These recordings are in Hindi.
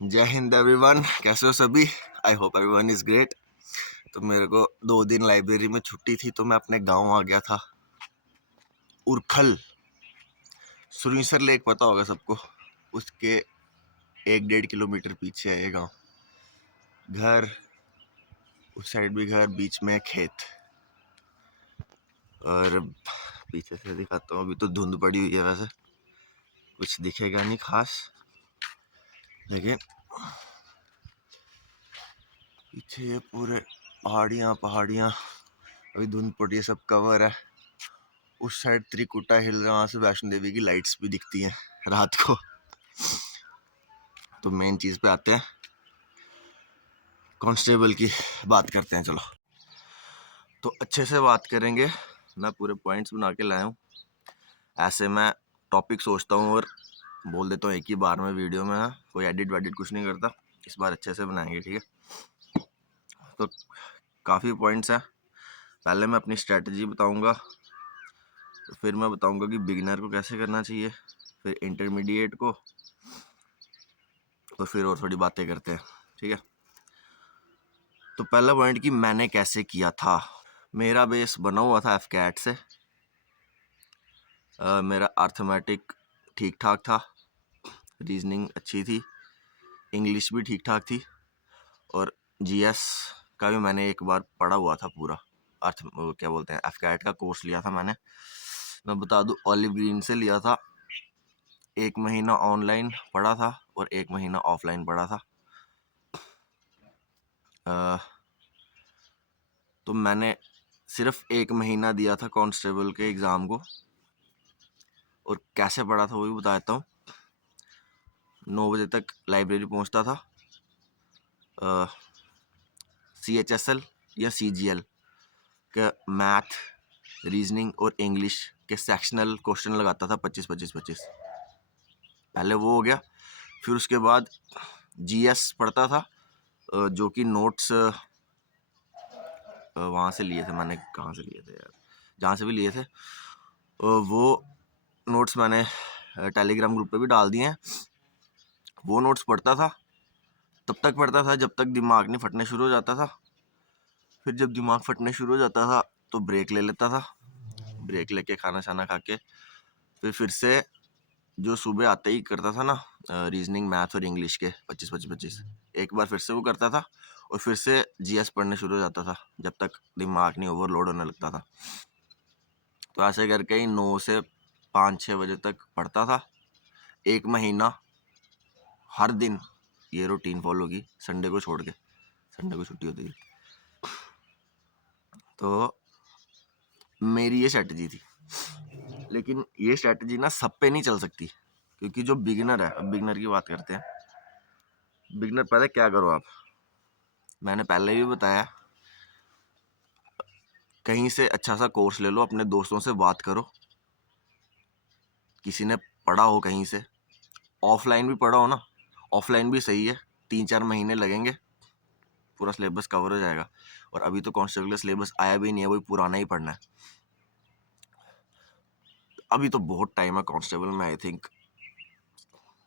जय हिंद एवरीवन, कैसे हो सभी। I hope everyone is great. तो मेरे को 2 दिन लाइब्रेरी में छुट्टी थी तो मैं अपने गांव आ गया था। उरखल सुरिसर लेक पता होगा सबको, उसके 1-1.5 किलोमीटर पीछे है ये गांव। घर उस साइड भी घर, बीच में खेत। और पीछे से दिखाता हूँ, अभी तो धुंध पड़ी हुई है, वैसे कुछ दिखेगा नहीं खास, लेकिन पीछे ये पूरे पहाड़ियाँ पहाड़ियाँ, अभी धुंध पड़ी है, सब कवर है। उस साइड त्रिकुटा हिल है, वहाँ से वैष्णो देवी की लाइट्स भी दिखती हैं रात को। तो मेन चीज़ पे आते हैं, कांस्टेबल की बात करते हैं। चलो, तो अच्छे से बात करेंगे, मैं पूरे पॉइंट्स बना के लाया हूँ। ऐसे मैं टॉपिक सोचता हूँ और बोल देता हूँ एक ही बार में वीडियो में, कोई एडिट वेडिट कुछ नहीं करता। इस बार अच्छे से बनाएंगे, ठीक है। तो काफ़ी पॉइंट्स हैं। पहले मैं अपनी स्ट्रेटजी बताऊँगा, फिर मैं बताऊँगा कि बिगिनर को कैसे करना चाहिए, फिर इंटरमीडिएट को, तो फिर और थोड़ी बातें करते हैं, ठीक है। तो पहला पॉइंट कि मैंने कैसे किया था। मेरा बेस बना हुआ था एफकैट से। मेरा अर्थमेटिक ठीक ठाक था, रीजनिंग अच्छी थी, इंग्लिश भी ठीक ठाक थी, और जीएस का भी मैंने एक बार पढ़ा हुआ था पूरा। क्या बोलते हैं, एफकैट का कोर्स लिया था मैंने। मैं बता दूं, ऑलिव ग्रीन से लिया था। 1 महीना ऑनलाइन पढ़ा था और 1 महीना ऑफलाइन पढ़ा था। तो मैंने सिर्फ 1 महीना दिया था कांस्टेबल के एग्ज़ाम को, और कैसे पढ़ा था वो भी बता देता हूँ। 9 बजे तक लाइब्रेरी पहुँचता था। CHSL या CGL का मैथ, रीजनिंग और इंग्लिश के सेक्शनल क्वेश्चन लगाता था, 25-25-25। पहले वो हो गया, फिर उसके बाद GS पढ़ता था, जो कि नोट्स वहाँ से लिए थे मैंने, कहाँ से लिए थे यार, जहाँ से भी लिए थे, वो नोट्स मैंने टेलीग्राम ग्रुप पे भी डाल दिए हैं। वो नोट्स पढ़ता था, तब तक पढ़ता था जब तक दिमाग नहीं फटने शुरू हो जाता था। फिर जब दिमाग फटने शुरू हो जाता था तो ब्रेक ले लेता था। ब्रेक लेके खाना शाना खा के फिर से जो सुबह आते ही करता था ना, रीजनिंग, मैथ और इंग्लिश के 25-25-25, एक बार फिर से वो करता था, और फिर से जीएस पढ़ने शुरू हो जाता था जब तक दिमाग नहीं ओवरलोड होने लगता था। तो ऐसे करके ही 9 से 5-6 बजे तक पढ़ता था। 1 महीना हर दिन ये रूटीन फॉलो की, संडे को छोड़ के। संडे को छुट्टी होती थी। तो मेरी ये स्ट्रैटेजी थी, लेकिन ये स्ट्रैटेजी ना सब पे नहीं चल सकती, क्योंकि जो बिगिनर है, अब बिगिनर की बात करते हैं। बिगिनर पहले क्या करो आप, मैंने पहले भी बताया, कहीं से अच्छा सा कोर्स ले लो, अपने दोस्तों से बात करो, किसी ने पढ़ा हो कहीं से, ऑफलाइन भी पढ़ा हो ना, ऑफलाइन भी सही है। 3-4 महीने लगेंगे, पूरा सिलेबस कवर हो जाएगा। और अभी तो कांस्टेबल का सिलेबस आया भी नहीं है, वही पुराना ही पढ़ना है। अभी तो बहुत टाइम है कांस्टेबल में, आई थिंक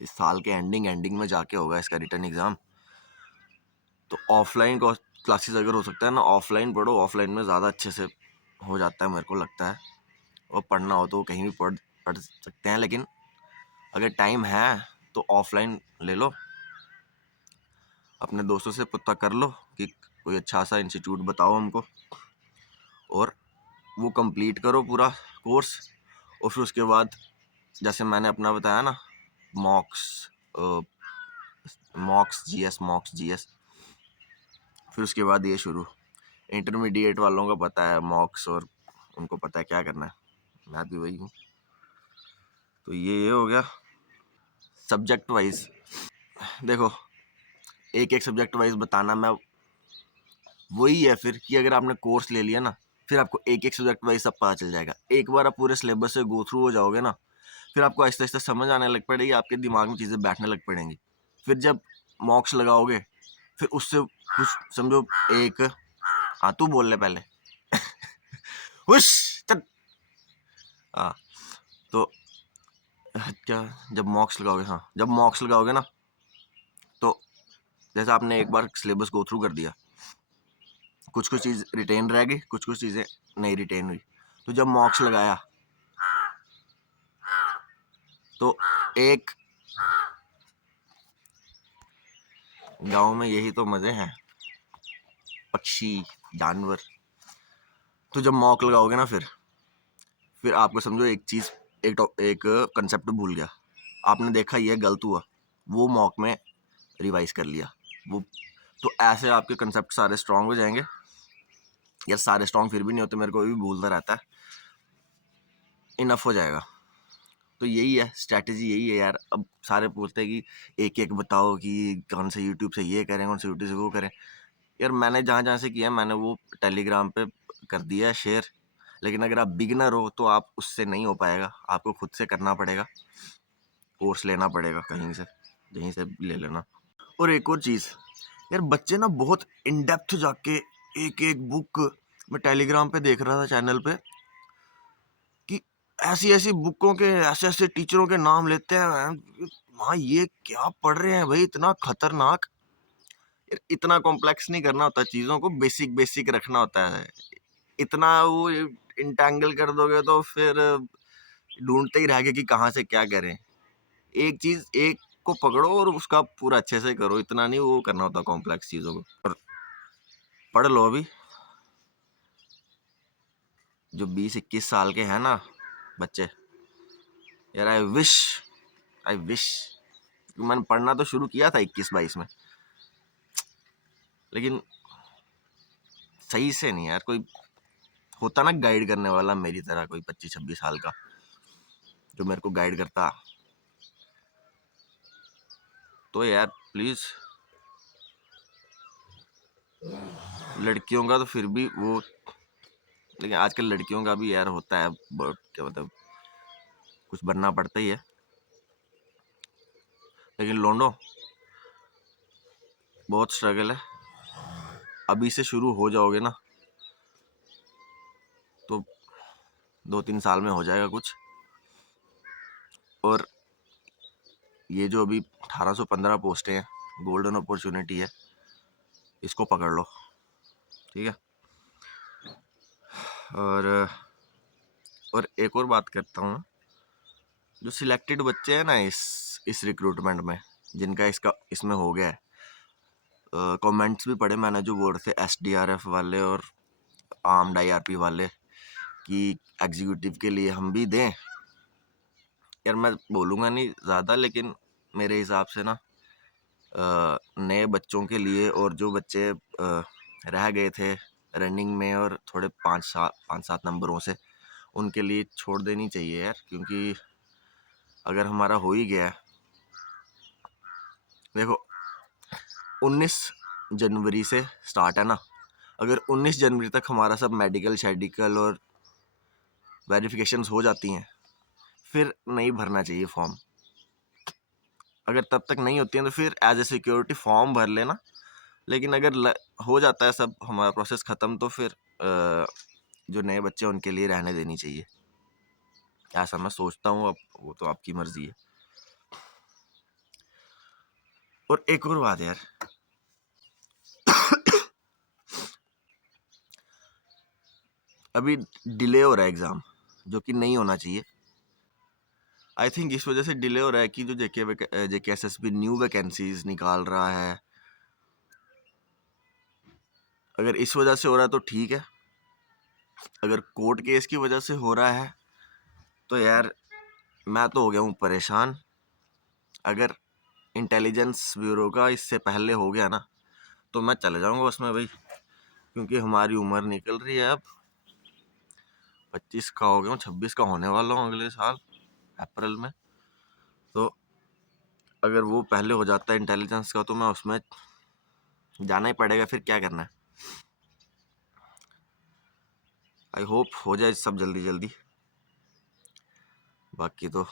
इस साल के एंडिंग में जाके होगा इसका रिटर्न एग्ज़ाम। तो ऑफलाइन क्लासेस अगर हो सकता है ना, ऑफलाइन पढ़ो, ऑफलाइन में ज़्यादा अच्छे से हो जाता है मेरे को लगता है। और पढ़ना हो तो कहीं भी पढ़ सकते हैं, लेकिन अगर टाइम है तो ऑफलाइन ले लो। अपने दोस्तों से पता कर लो कि कोई अच्छा सा इंस्टीट्यूट बताओ हमको, और वो कंप्लीट करो पूरा कोर्स। और फिर उसके बाद जैसे मैंने अपना बताया ना, मॉक्स मॉक्स जीएस, फिर उसके बाद ये शुरू। इंटरमीडिएट वालों को पता है मॉक्स, और उनको पता है क्या करना है, मैं भी वही हूँ। तो ये हो गया सब्जेक्ट वाइज। देखो, एक एक सब्जेक्ट वाइज बताना मैं वही है फिर, कि अगर आपने कोर्स ले लिया ना, फिर आपको एक एक सब्जेक्ट वाइज सब पता चल जाएगा। एक बार आप पूरे सिलेबस से गो थ्रू हो जाओगे ना, फिर आपको आहिस्ता आहिस्ता समझ आने लग पड़ेगी, आपके दिमाग में चीज़ें बैठने लग पड़ेंगी। फिर जब मॉक्स लगाओगे, फिर उससे कुछ समझो एक, हाँ तू बोल ले पहले। हुश, चल। हाँ, तो क्या, जब मॉक्स लगाओगे, हाँ जब मॉक्स लगाओगे ना, तो जैसे आपने एक बार सिलेबस गो थ्रू कर दिया, कुछ कुछ चीज़ रिटेन रह गई, कुछ कुछ चीज़ें नहीं रिटेन हुई, तो जब मॉक्स लगाया तो एक गांव में यही तो मज़े हैं, पक्षी, जानवर। तो जब मॉक लगाओगे ना, फिर आपको समझो एक चीज़, एक कंसेप्ट भूल गया, आपने देखा ये गलत हुआ, वो मॉक में रिवाइज कर लिया वो, तो ऐसे आपके कंसेप्ट सारे स्ट्रांग हो जाएंगे। यार सारे स्ट्रांग फिर भी नहीं होते, मेरे को भी भूलता रहता है, इनफ हो जाएगा। तो यही है स्ट्रैटेजी, यही है यार। अब सारे पूछते हैं कि एक एक बताओ कि कौन से यूट्यूब से ये करें, कौन से यूट्यूब से वो करें। यार मैंने जहाँ जहाँ से किया मैंने वो टेलीग्राम पे कर दिया है शेयर, लेकिन अगर आप बिगिनर हो तो आप उससे नहीं हो पाएगा, आपको खुद से करना पड़ेगा, कोर्स लेना पड़ेगा कहीं से ले लेना। और एक और चीज़ यार, बच्चे ना बहुत इन डेप्थ जाके एक एक बुक, मैं टेलीग्राम पे देख रहा था चैनल पे कि ऐसी ऐसी बुकों के ऐसे ऐसे टीचरों के नाम लेते हैं, वहाँ ये क्या पढ़ रहे हैं भाई, इतना खतरनाक। यार इतना कॉम्प्लेक्स नहीं करना होता चीज़ों को, बेसिक बेसिक रखना होता है। इतना वो इंटैंगल कर दोगे तो फिर ढूंढते ही रह गए कि कहाँ से क्या करें। एक चीज़ एक को पकड़ो और उसका पूरा अच्छे से करो, इतना नहीं वो करना होता कॉम्प्लेक्स चीज़ों को। और पढ़ लो अभी, जो 20-21 साल के हैं ना बच्चे, यार आई विश मैंने पढ़ना तो शुरू किया था 21-22 में, लेकिन सही से नहीं यार। कोई होता ना गाइड करने वाला मेरी तरह, कोई 25-26 साल का जो मेरे को गाइड करता, तो यार प्लीज़। लड़कियों का तो फिर भी वो, लेकिन आजकल लड़कियों का भी यार होता है बहुत, क्या मतलब कुछ बनना पड़ता ही है, लेकिन लोंडो बहुत स्ट्रगल है। अभी से शुरू हो जाओगे ना तो 2-3 साल में हो जाएगा कुछ। और ये जो अभी 1815 पोस्टें हैं, गोल्डन अपॉर्चुनिटी है, इसको पकड़ लो, ठीक है। और एक और बात करता हूँ, जो सिलेक्टेड बच्चे हैं ना इस रिक्रूटमेंट में, जिनका इसमें हो गया है, कमेंट्स भी पढ़े मैंने जो बोल रहे थे SDRF वाले और आर्म्ड IRP वाले कि एग्जीक्यूटिव के लिए हम भी दें। यार मैं बोलूँगा नहीं ज़्यादा, लेकिन मेरे हिसाब से ना नए बच्चों के लिए, और जो बच्चे रह गए थे रनिंग में और थोड़े 5-7 नंबरों से, उनके लिए छोड़ देनी चाहिए यार। क्योंकि अगर हमारा हो ही गया है, देखो 19 जनवरी से स्टार्ट है ना, अगर 19 जनवरी तक हमारा सब मेडिकल शेडिकल और वेरिफिकेशंस हो जाती हैं, फिर नहीं भरना चाहिए फॉर्म। अगर तब तक नहीं होती हैं तो फिर एज ए सिक्योरिटी फॉर्म भर लेना, लेकिन अगर हो जाता है सब हमारा प्रोसेस ख़त्म, तो फिर जो नए बच्चे उनके लिए रहने देनी चाहिए, ऐसा मैं सोचता हूँ। अब वो तो आपकी मर्जी है। और एक और बात यार, अभी डिले हो रहा है एग्ज़ाम, जो कि नहीं होना चाहिए। आई थिंक इस वजह से डिले हो रहा है कि जो JKSSB न्यू वैकेंसीज निकाल रहा है, अगर इस वजह से हो रहा है तो ठीक है। अगर कोर्ट केस की वजह से हो रहा है तो यार मैं तो हो गया हूँ परेशान। अगर इंटेलिजेंस ब्यूरो का इससे पहले हो गया ना तो मैं चले जाऊँगा उसमें भाई, क्योंकि हमारी उम्र निकल रही है अब, 25 का हो गया हूँ, 26 का होने वाला हूँ अगले साल अप्रैल में। तो अगर वो पहले हो जाता है इंटेलिजेंस का तो मैं उसमें जाना ही पड़ेगा, फिर क्या करना है। आई होप हो जाए सब जल्दी जल्दी, बाकी तो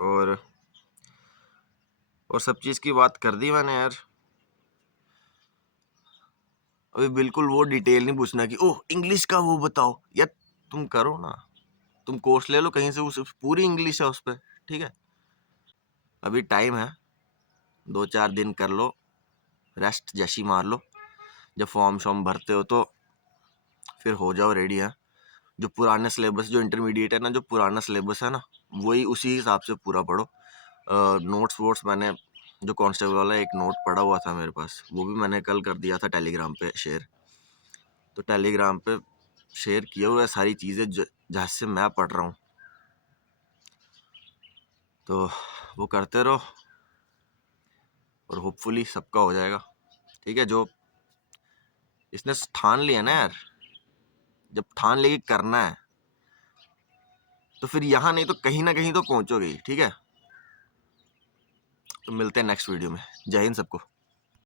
और सब चीज़ की बात कर दी मैंने यार। अभी बिल्कुल वो डिटेल नहीं पूछना कि ओह इंग्लिश का वो बताओ यार, तुम करो ना, तुम कोर्स ले लो कहीं से, उस पूरी इंग्लिश है उस पर, ठीक है। अभी टाइम है, 2-4 दिन कर लो, रेस्ट जैसी मार लो, जब फॉर्म शॉर्म भरते हो तो फिर हो जाओ रेडी है। जो पुराने सिलेबस, जो इंटरमीडिएट है ना, जो पुराना सिलेबस है ना, वही उसी हिसाब से पूरा पढ़ो। नोट्स वोट्स मैंने जो कांस्टेबल वाला एक नोट पढ़ा हुआ था मेरे पास, वो भी मैंने कल कर दिया था टेलीग्राम पे शेयर। तो टेलीग्राम पे शेयर किया हुआ है सारी चीज़ें जहाँ से मैं पढ़ रहा हूँ, तो वो करते रहो और होपफुली सबका हो जाएगा। ठीक है, जो इसने ठान लिया ना यार, जब ठान लेके करना है तो फिर यहाँ नहीं तो कहीं ना कहीं तो पहुंचोगे ही। ठीक है, तो मिलते हैं नेक्स्ट वीडियो में। जय हिंद सबको।